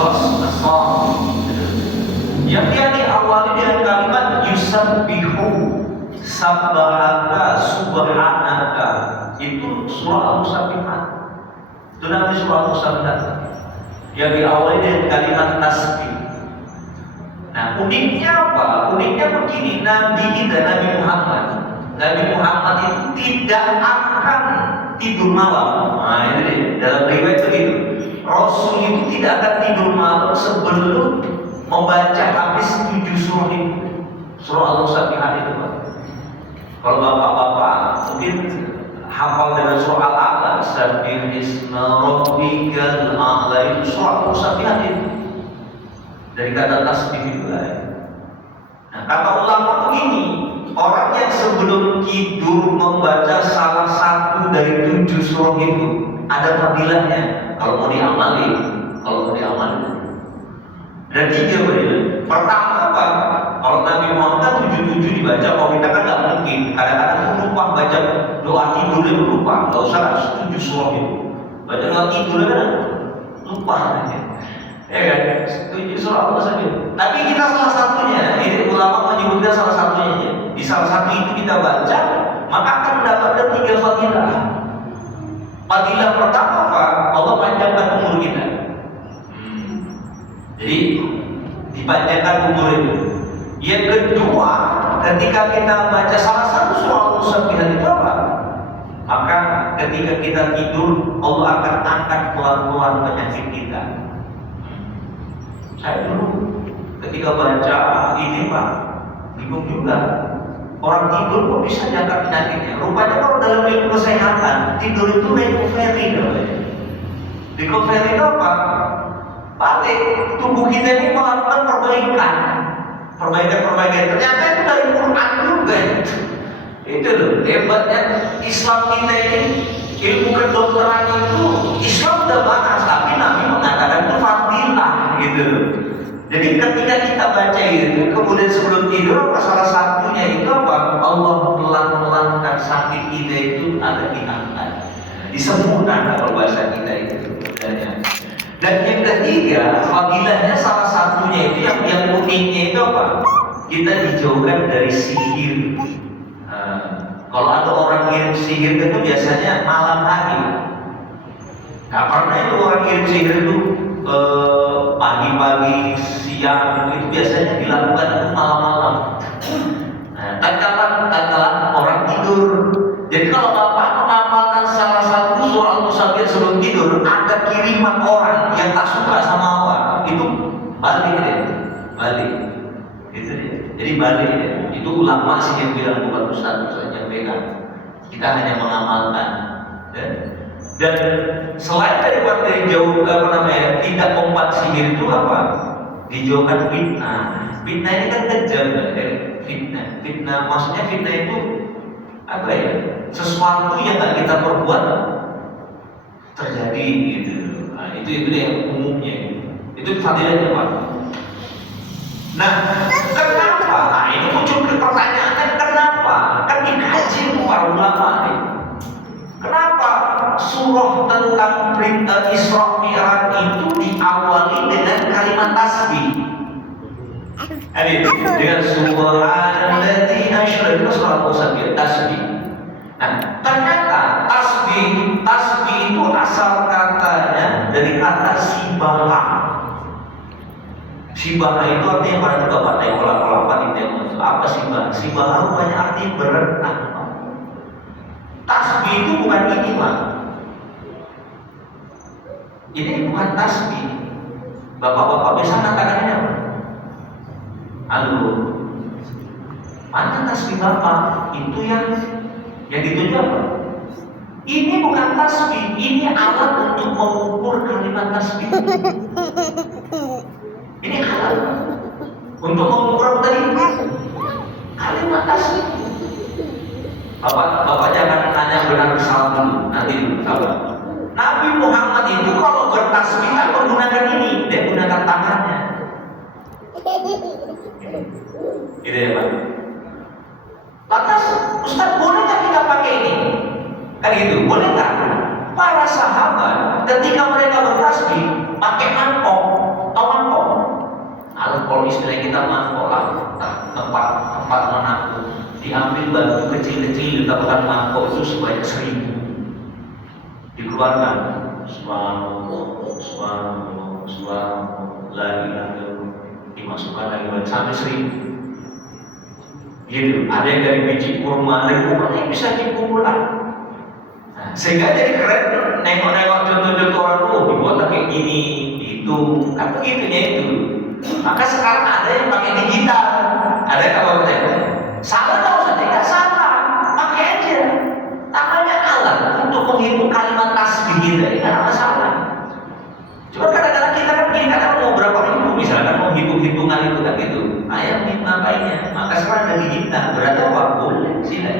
Qisas, As-Saff. Yang dia diawali dengan kalimat yusabbihu, sabbahaka, subhanaka. Itu surah Al-Musabbihat. Itu namanya surah Al-Musabbihat. Yang diawali dengan kalimat tasbih. Nah, uniknya apa? Uniknya begini, Nabi kita, Nabi Muhammad itu tidak akan tidur malam. Nah, ini dalam riwayat begitu. Rasul itu tidak akan tidur malam sebelum membaca habis 7 surah itu. Surah Al-Musabbihat itu, Pak. Kalau bapak-bapak mungkin hafal dengan surah Al-A'la, sabbih isma rabbikal a'la, itu surah Al-Musabbihat itu. Dari kata tasbih itu lah. Nah, kata ulama begini, orang yang sebelum tidur membaca salah satu dari 7 surah itu ada fadilahnya. Kalau mau diamali, ada 3 fadilah. Pertama apa? Kalau Nabi Muhammad 77 dibaca, kalau kita kan nggak mungkin. Kadang-kadang lupa baca doa tidurnya, lupa. Nggak usah 7 surah itu. Baca doa tidurnya kan lupa. Ya kan? 7 surah apa saja. Tapi kita salah satunya, ini ulama menyebutkan salah satunya. Di salah satu itu kita baca, maka akan mendapatkan 3 fadilah. Fadilah pertama apa? Allah panjangkan umur kita. Jadi dipanjangkan umur itu. Yang kedua, ketika kita baca salah satu surah Al-Musabbihat itu apa? Maka ketika kita tidur, Allah akan angkat pelan-pelan penyakit kita. Saya dulu ketika baca ini, Pak, bingung juga. Orang tidur kok bisa jangka penyakitnya? Rupanya kalau dalam ilmu kesehatan, tidur itu recovery namanya. Recovery itu apa? Balik tubuh kita ini melakukan perbaikan. Ternyata itu dari Quran juga. Itu loh, hebatnya Islam kita ini. Ilmu kedokteran itu Islam udah bahas, tapi Nabi mengatakan itu fadilah gitu. Jadi ketika kita baca itu, kemudian sebelum tidur, salah satunya itu apa? Allah pelan-pelankan sakit kita itu ada diangkat, disembuhkan kalau bahasa kita itu. Dan yang ketiga, fadilahnya salah satunya itu yang uniknya itu apa? Kita dijauhkan dari sihir. Kalau ada orang kirim sihir itu biasanya malam hari. Nah, karena itu orang kirim sihir itu pagi-pagi, siang itu biasanya dilakukan itu malam-malam. Nah, tatkala orang tidur. Jadi kalau Bapak mengamalkan salah satu surah Al-Musabbihat sebelum tidur, ada kiriman orang yang tak suka sama Allah, itu balik deh, balik. Itu dia. Jadi balik deh. Itu ulama sih yang bilang, bukan ustaz yang pegang. Kita hanya mengamalkan. Dan selain dari jauh tidak mempat sihir itu apa? Dijauhkan fitnah. Fitnah ini kan kejam, fitnah maksudnya fitnah itu apa ya? Sesuatu yang nggak kita perbuat terjadi gitu. Nah, itu yang umumnya. Itu fadilahnya, Pak. Nah, kenapa? Nah, ini muncul pertanyaannya, kenapa? Kan dikaji para ulama nih. Kenapa surah tentang perintah Isra Mi'raj itu diawali dengan kalimat tasbih? Dengan subhanalladzi asyra, itu surah Al-Musabbihat, tasbih. Nah, ternyata tasbih itu asal katanya dari kata sibaha. Sibaha itu artinya pada juga pakai kolam-kolam itu apa sibaha? Sibaha rupanya artinya berenang. Tasbih itu bukan ini, Pak. Ini bukan tasbih. Bapak-bapak biasa katakannya apa? Halo, mana tasbih Bapak? Itu yang dituju apa? Ini bukan tasbih, ini alat untuk mengukur kalimat tasbih. Ini alat untuk mengukur apa tadi? Kalimat tasbih. Bapak jangan tanya benar salah dulu, nanti dulu sabar. Nabi Muhammad itu kalau bertasbih kan menggunakan ini, dia menggunakan tangannya. Gitu ya, Pak. Lantas, Ustaz, bolehkah kita pakai ini? Kan gitu, boleh nggak? Para sahabat ketika mereka bertasbih pakai mangkok. kita mangkok lah, tempat menakut, diambil batu kecil-kecil ditaruhkan mangkok itu sebanyak 1000, dikeluarkan, subhanallah, subhanallah, subhanallah, la ilaha illallah, dimasukkan lagi sampai 1000. Gitu. Ada yang dari biji kurma, dari kurma yang bisa dikumpul lah. Nah, sehingga jadi keren, nengok-nengok contoh-contoh orang dulu dibuat kayak gini, itu, kan begitunya itu. Maka sekarang ada yang pakai digital, ada yang kalau salah tahu saja, tidak salah, pakai aja. Namanya alat untuk menghitung kalimat tasbih kita, tidak ada masalah. Cuma kadang-kadang kita kan begini, kadang mau berapa ribu misalkan mau hitung-hitungan itu kan gitu. Ayah ngapainnya? Maka sekarang ada digital, berarti apa? Boleh, silakan.